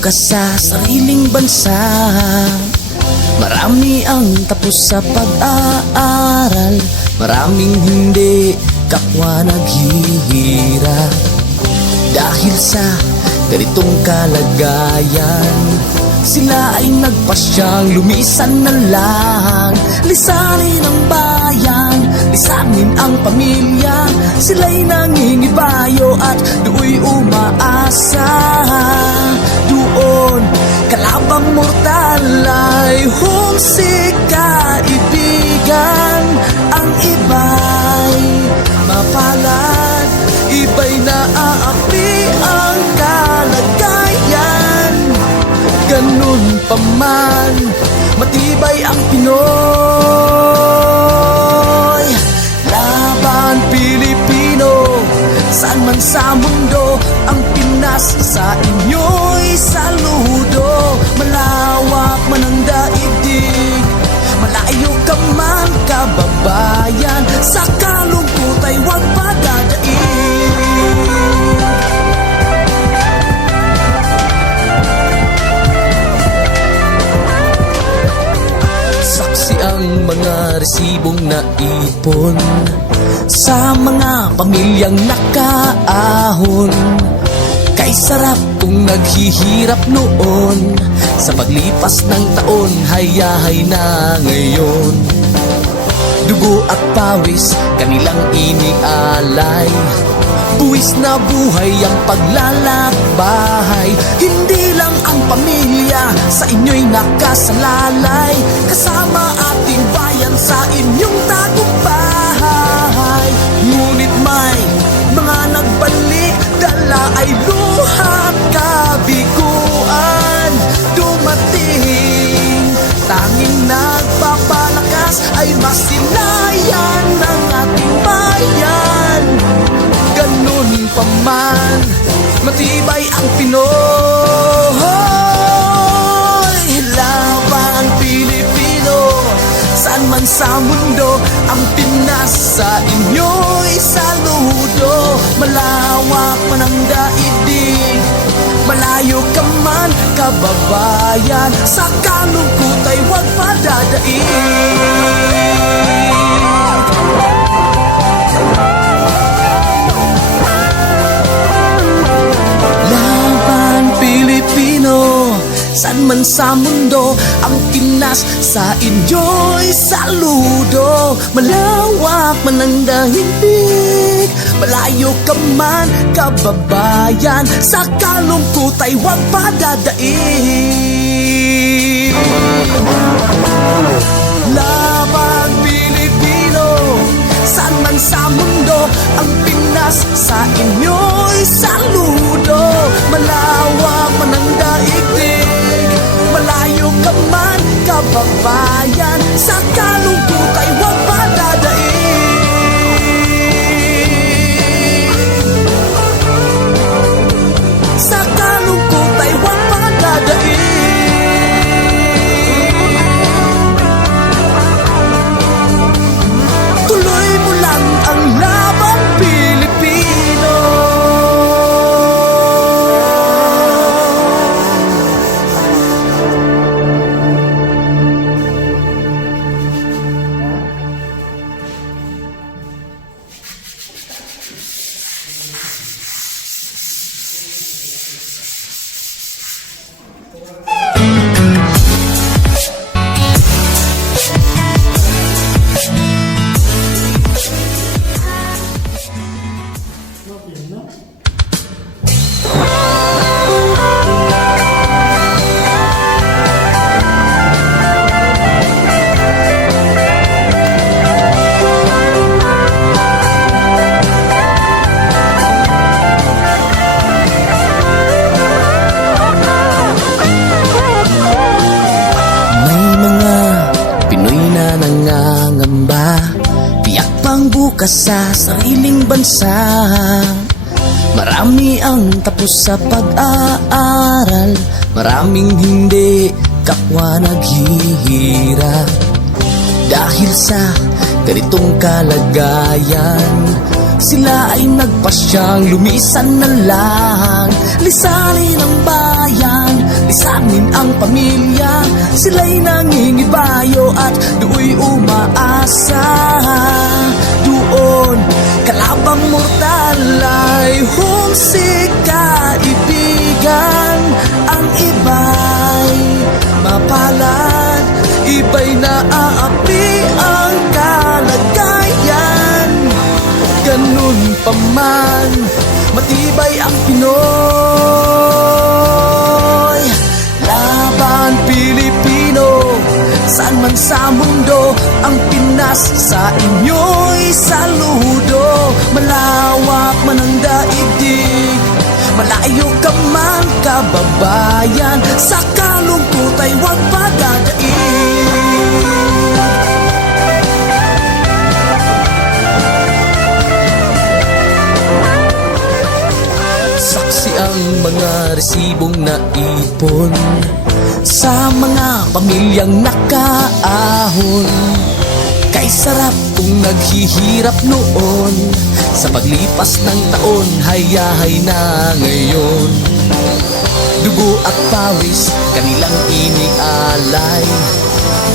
bukas sa sariling bansa. Marami ang tapos sa pag-aaral, maraming hindi kapwa naghihirap. Dahil sa ganitong kalagayan, sila ay nagpasyang lumisan na lang. Lisanin ang bayan, lisanin ang pamilya. Sila'y nangingibayo at do'y umaasa. Doon kalabang mortal ay humsik kaibigan. Ang iba'y mapalad, iba'y naaapi ang kalagayan. Ganun pa man, matibay ang Pinoy. Laban Pilipino, saan man sa mundo, ang Pinas sa inyo'y saludo. Malawak man ang daigdig, malayo ka man kababayan, sa kalungkot ay huwag padadaig. Ang mga resibong naipon sa mga pamilyang nakaahon. Kay sarap kung naghihirap noon, sa paglipas ng taon hayahay na ngayon. Dugo at pawis kanilang inialay, buwis na buhay ang paglalakbay. Hindi lang ang pamilya sa inyo'y nakasalalay, kasama ating bayan sa inyong tagumpay. Ngunit may mga nagbalik, dala ay luha at kabiguan. Dumating, tanging nagpapalakas ay masilayan ng ating bayan. Ganun pa man, matibay ang Pinoy. Laban Pilipino, saan man sa mundo, ang Pinas sa inyo'y saludo. Malawak man ang daigdig, malayo ka man kababayan, sa kalungkot ay huwag padadaig. Saan man sa mundo, ang Pinas sa inyo'y saludo. Malawak man ang daigdig, malayo ka man kababayan, sa kalungkot ay huwag padadaig. Laban Pilipino, saan man sa mundo, ang Pinas sa inyo'y saludo. Malawak man ang daigdig, malayo ka man kababayan, sa kalungkot ay huwag padadaig. Sa kalungkot ay huwag padadaig. Tuloy mo lang ang laban Pilipino. Bukas sa sariling bansa, marami ang tapos sa pag-aaral, maraming hindi kapwa naghihirap. Dahil sa ganitong kalagayan, sila ay nagpasyang lumisan na lang. Lisanin ang bayan, lisanin ang pamilya. Sila'y nangingibayo at do'y umaasa. Doon, kalabang mortal ay humsik kaibigan. Ang iba'y mapalad, iba'y naaapi ang kalagayan. Ganun pa man, matibay ang Pinoy. Laban Pilipino, saan man sa mundo, ang Pinas sa inyo'y saludo. Malawak man ang daigdig, malayo ka man kababayan, sa kalungkot ay huwag padadaig. Saksi ang mga resibong naipon sa mga pamilyang nakaahon. Kay sarap kung naghihirap noon, sa paglipas ng taon, hayahay na ngayon. Dugo at pawis, kanilang inialay,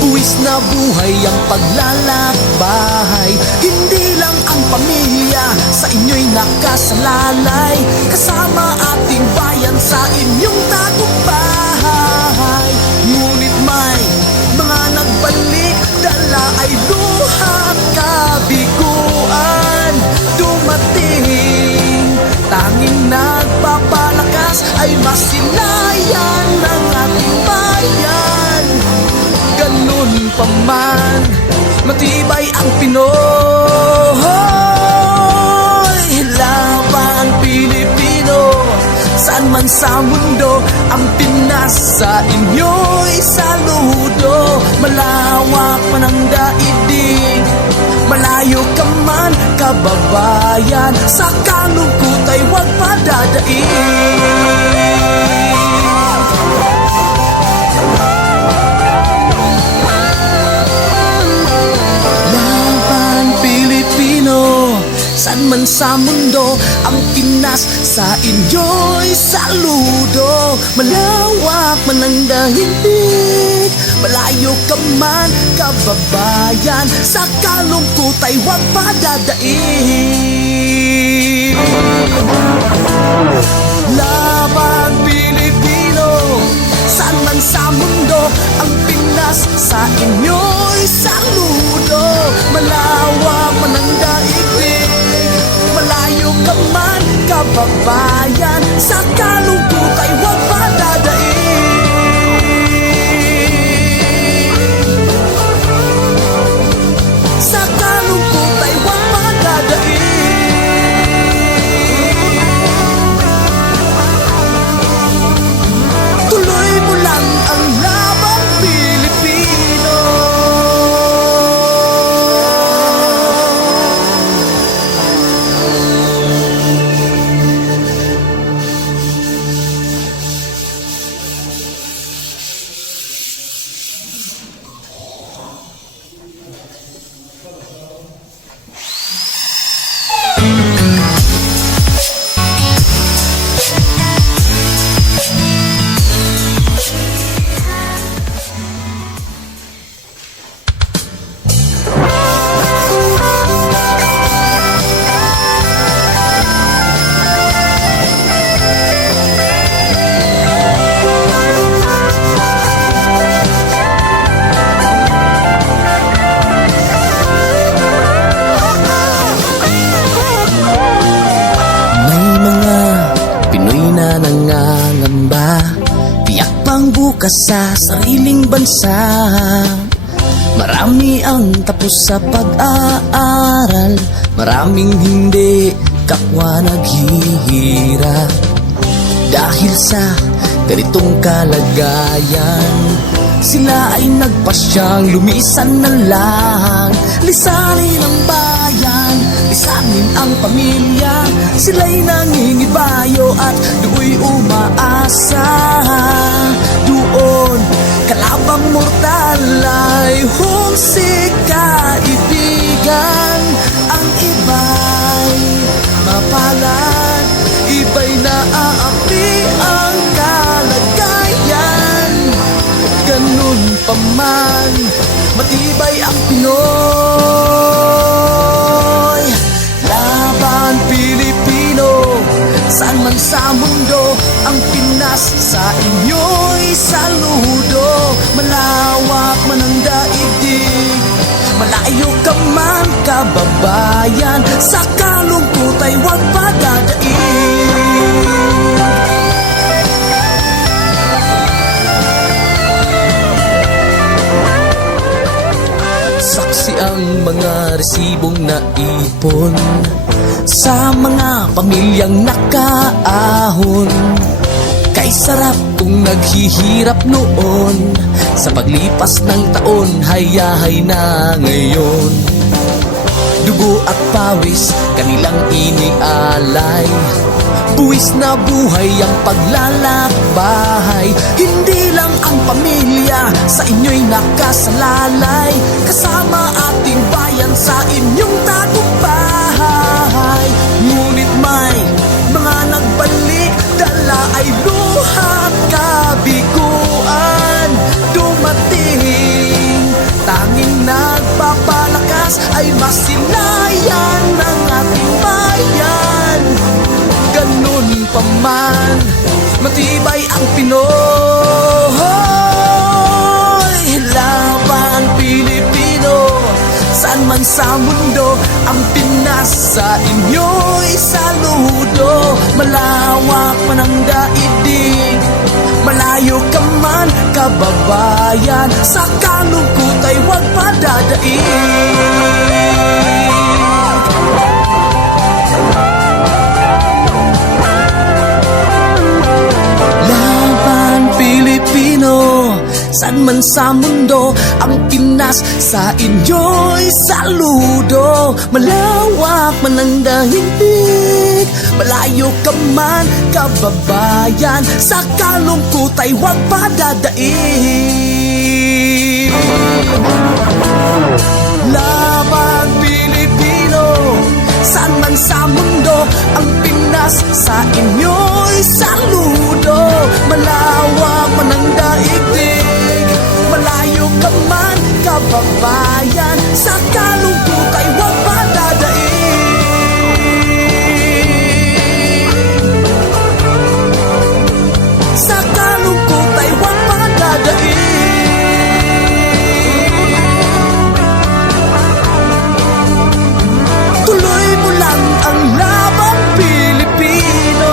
buwis na buhay ang paglalakbay. Hindi lang ang pamilya sa inyo'y nakasalalay, kasama ating bayan sa inyong tagumpay. Ngunit may mga nagbalik, dala ay luha at kabiguan. Dumating, tanging nagpapalakas ay masilayan ng ating bayan. Ganun pa man, matibay ang Pinoy. Laban Pilipino, saan man sa mundo, ang Pinas sa inyo'y saludo. Malawak man ang daigdig, malayo ka man kababayan, sa kalungkot ay huwag padadaig. Saan man sa mundo, ang Pinas sa inyo'y saludo. Malawak man ang daigdig, malayo ka man kababayan, sa kalungkot ay huwag padadaig. Laban Pilipino, saan man sa mundo, ang Pinas sa inyo'y saludo. Malawak man ang daigdig, malayo ka man kababayan, sa kalungkot ay huwag padadaig. Sa kalungkot ay huwag padadaig. Tuloy mo lang ang laban Pilipino. Bukas sa sariling bansa, marami ang tapos sa pag-aaral, maraming hindi kapwa naghihirap. Dahil sa ganitong kalagayan, sila ay nagpasyang lumisan na lang. Lisanin ang bayan, lisanin ang pamilya, sila'y nangingibayo at do'y umaasa. Doon, kalabang mortal ay humsik kaibigan. Ang iba'y mapalad, iba'y naaapi ang kalagayan. matibay ang Pinoy. Laban Pilipino, saan man sa mundo, ang Pinas sa inyo'y saludo. Malawak man ang daigdig, malayo ka man kababayan, sa kalungkot ay huwag padadaig. Saksi ang mga resibong naipon sa mga pamilyang nakaahon. Kay sarap kung naghihirap noon, sa paglipas ng taon, hayahay na ngayon. Dugo at pawis, kanilang inialay, buwis na buhay ang paglalakbay. Hindi lang ang pamilya sa inyo'y nakasalalay, kasama ating bayan sa inyong tagumpay. Ngunit may mga nagbalik, dala ay luhat kabiguan. Dumating, tanging nagpapalakas ay masilayan ng ating bayan. Ganun pa man, matibay ang Pinoy. Laban Pilipino, saan man sa mundo, ang Pinas sa inyo'y saludo. Malawak man ang daigdig, malayo ka man kababayan, sa kalungkot ay huwag padadaig. Saan man sa mundo, ang Pinas sa inyo'y saludo. Malawak man ang daigdig, malayo ka man kababayan, sa kalungkot ay huwag padadaig. Laban Pilipino, saan man sa mundo, ang Pinas sa inyo'y saludo. Malawak man ang daigdig, malayo ka man kababayan, sa kalungkot ay huwag padadaig. Sa kalungkot ay huwag padadaig. Tuloy mo lang ang laban Pilipino.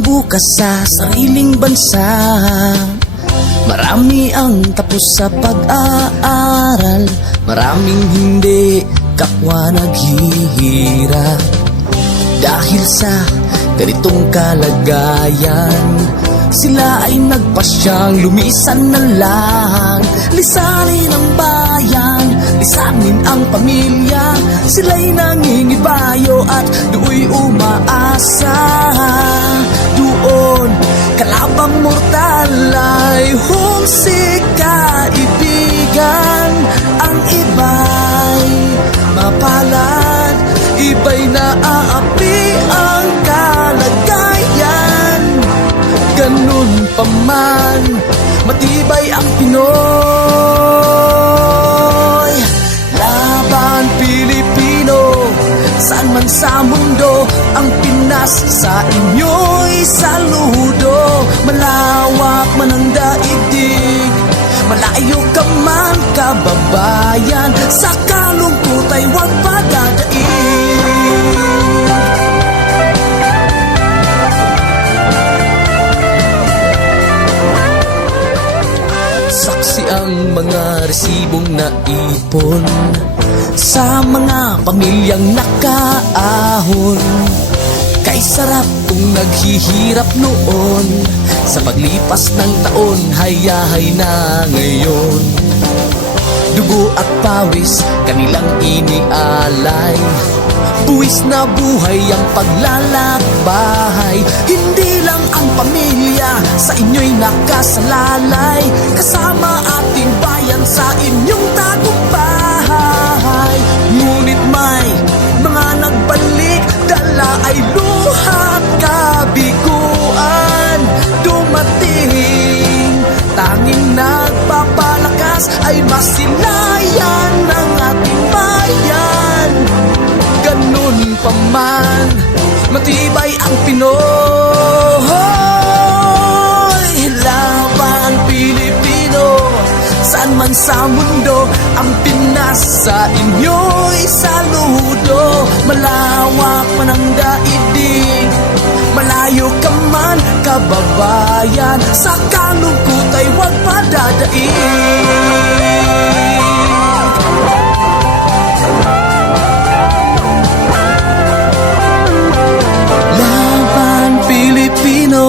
Bukas sa sariling bansa, marami ang tapos sa pag-aaral, maraming hindi kapwa naghihirap. Dahil sa ganitong kalagayan, sila ay nagpasyang lumisan na lang. Lisanin ang bayan, lisanin ang pamilya, sila'y nangingibayo at do'y umaasa. Doon, kalabang mortal ay humsik kaibigan. Ang iba'y mapalad, iba'y naaapi ang kalagayan. Ganun pa man, matibay ang Pinoy. Laban Pilipino, saan man sa mundo, ang Pinas sa inyo'y saludo. Malawak man ang daigdig, malayo ka man kababayan, sa kalungkot ay huwag padadaig. resibong naipon sa mga pamilyang nakaahon. Kay sarap kung naghihirap noon, sa paglipas ng taon, hayahay na ngayon. Dugo at pawis, kanilang inialay, buwis na buhay ang paglalakbay. Hindi lang ang pamilya sa inyo'y nakasalalay, kasama ating bayan sa inyong tagumpay. Ngunit may mga nagbalik, dala ay luhat kabiguan. Dumating, tanging nagpapalakas ay masilayan ng ating bayan. Ganun pa man, matibay ang Pinoy. Laban Pilipino, saan man sa mundo, ang Pinas sa inyo'y saludo. Malawak man ang daigdig, malayo ka man kababayan, sa kalungkot ay huwag padadaig. Laban Pilipino,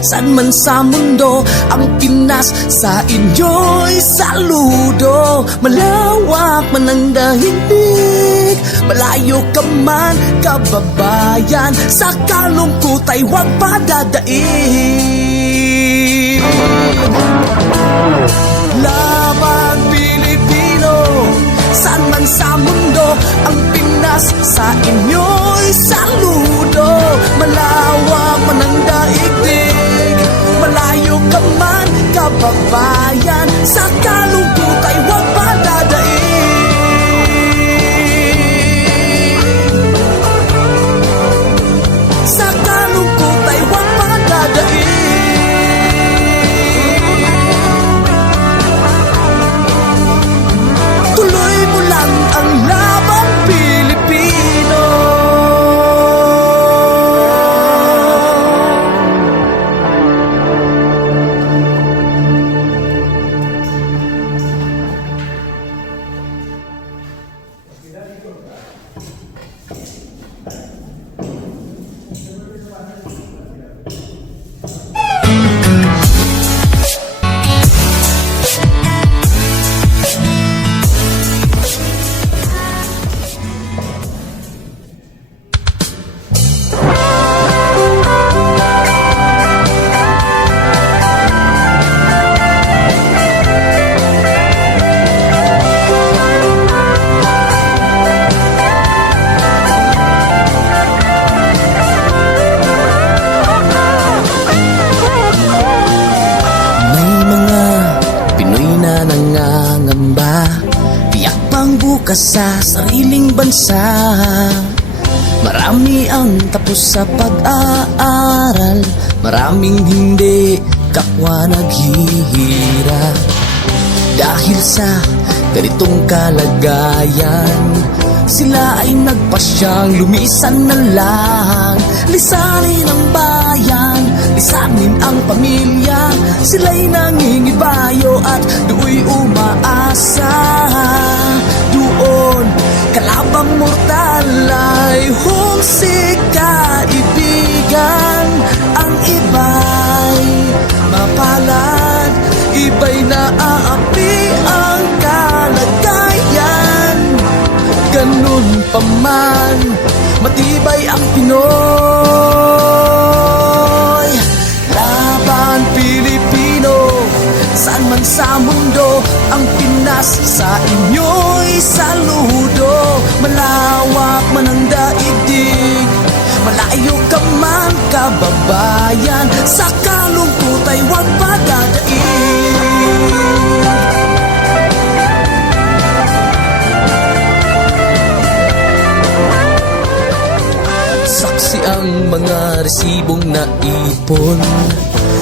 saan man sa mundo, ang Pinas sa inyo'y saludo. Malawak man ang daigdig, malayo ka man kababayan, sa kalungkot ay huwag padadaig. Laban Pilipino, saan man sa mundo, ang Pinas sa inyo'y saludo. Malawak man ang daigdig, malayo ka man kababayan, sa kalungkot ay huwag padadaig. Sa kalungkot ay huwag padadaig. Tuloy mo lang ang laban Pilipino. Sa sariling bansa, marami ang tapos sa pag-aaral, maraming hindi kapwa naghihirap. Dahil sa ganitong kalagayan, sila ay nagpasyang lumisan na lang. Lisanin ang bayan, lisanin ang pamilya, sila'y nangingibayo at do'y umaasa. Doon, kalabang mortal ay humsik kaibigan. Ang iba'y mapalad, iba'y naaapi ang kalagayan. Ganun pa man, matibay ang Pinoy. Laban Pilipino, saan man sa mundo, ang Pinas sa inyo'y saludo. Malawak man ang daigdig, malayo ka man kababayan, sa kalungkot ay huwag padadaig. Saksi ang mga resibong naipon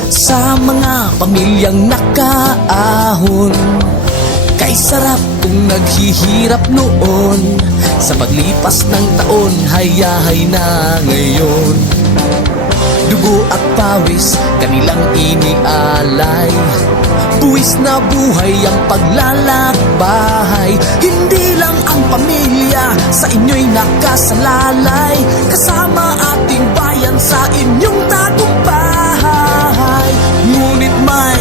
sa mga pamilyang nakaahon. Kay sarap kung naghihirap noon, sa paglipas ng taon, hayahay na ngayon. Dugo Dugo at pawis, kanilang inialay. Buwis na buhay ang paglalakbay. Hindi lang ang pamilya sa inyo'y nakasalalay. Kasama ating bayan sa inyong tagumpay. Ngunit may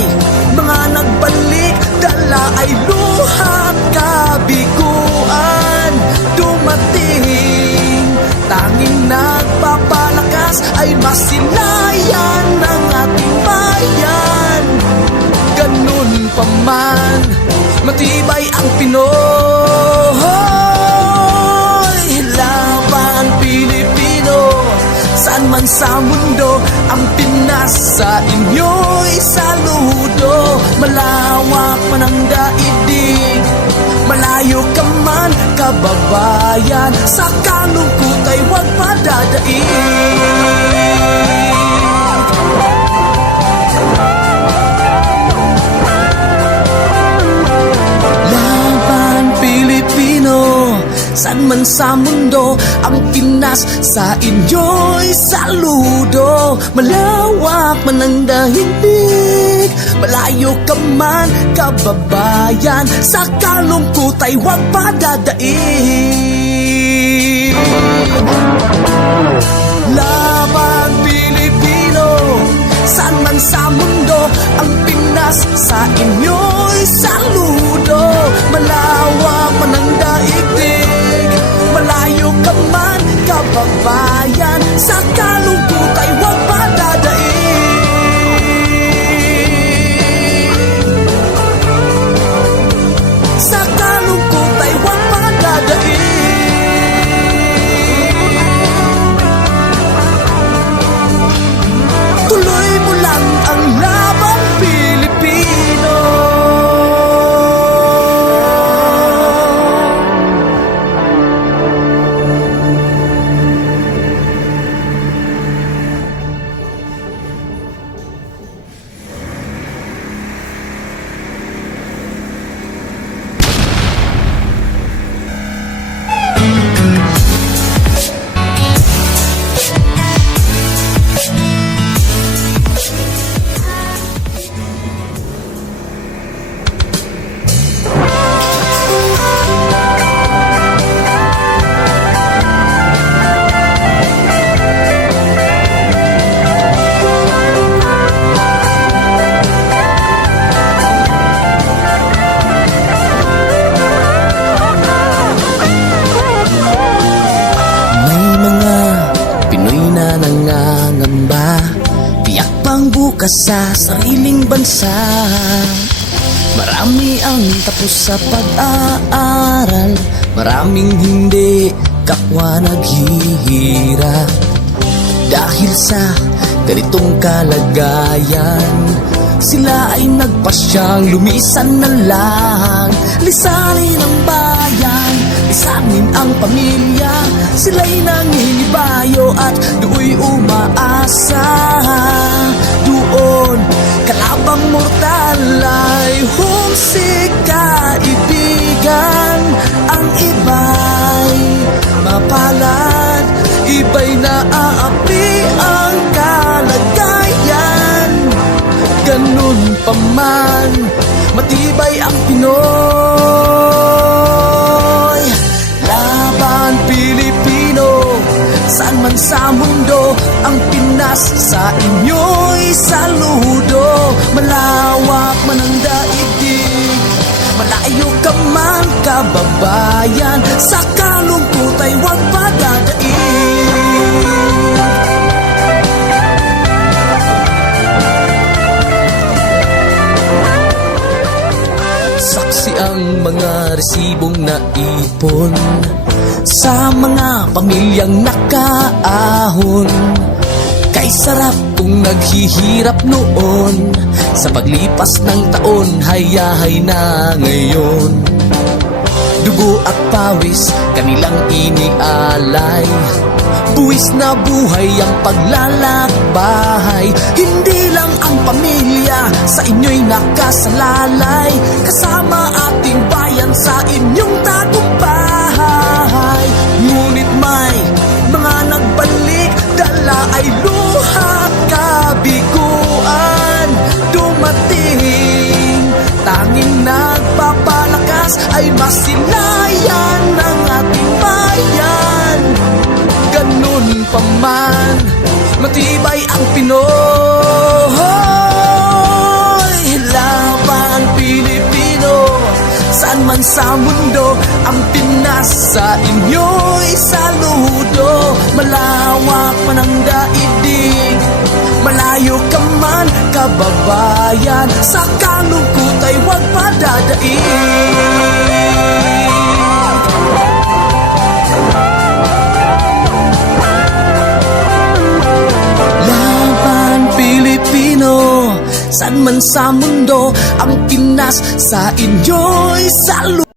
mga nagbalik, dala ay luhat kabiguan. Dumating, tanging nagpapalakas ay masilayan ng ating bayan. Ganun pa man, matibay ang Pinoy. Laban Pilipino, saan man sa mundo, ang Pinas sa inyo'y saludo. Malawak man ang daigdig, malayo ka man kababayan, sa kalungkot ay huwag padadaig. Saan man sa mundo, ang Pinas sa inyo'y saludo. Malawak man ang daigdig, malayo ka man kababayan, sa kalungkot ay huwag padadaig. Laban Pilipino, saan man sa mundo, ang Pinas sa inyo'y saludo. Malawak man ang daigdig, malayo ka man kababayan, sa kalungkot ay huwag padadaig. Sa kalungkot ay huwag padadaig. Tuloy mo lang ang laban Pilipino. Sa sariling bansa, marami ang tapos sa pag-aaral, maraming hindi kapwa naghihirap. Dahil sa ganitong kalagayan, sila ay nagpasyang lumisan na lang. Lisanin ang bayan, lisanin ang pamilya, sila'y nanginibayo at do'y umaasa. Doon, kalabang mortal ay humsik kaibigan. Ang iba'y mapalad, iba'y naaapi ang kalagayan. Ganun pa man, matibay ang Pinoy. Laban Pilipino, saan man sa mundo, ang Pinas sa inyo'y saludo. Malawak man ang daigdig, malayo ka man kababayan, sa kalungkot ay huwag padadaig. Saksi ang mga resibong naipon sa mga pamilyang nakaahon. Kay sarap kung naghihirap noon, sa paglipas ng taon, hayahay na ngayon. Dugo at pawis, kanilang inialay. Buwis na buhay ang paglalakbay. Hindi lang ang pamilya sa inyo'y nakasalalay. Kasama ating bayan sa inyong tagumpay. Ngunit may mga nagbalik, dala ay luhat ka Pinas ay masilayan ng ating bayan. Ganun pa man, matibay ang Pinoy. Laban Pilipino, saan man sa mundo, ang Pinas sa inyo'y saludo. Malawak man ang daigdig, malayo ka man kababayan, sa kalungkot ay huwag padadaig. Laban Pilipino, saan man sa mundo, ang Pinas sa inyo'y saludo.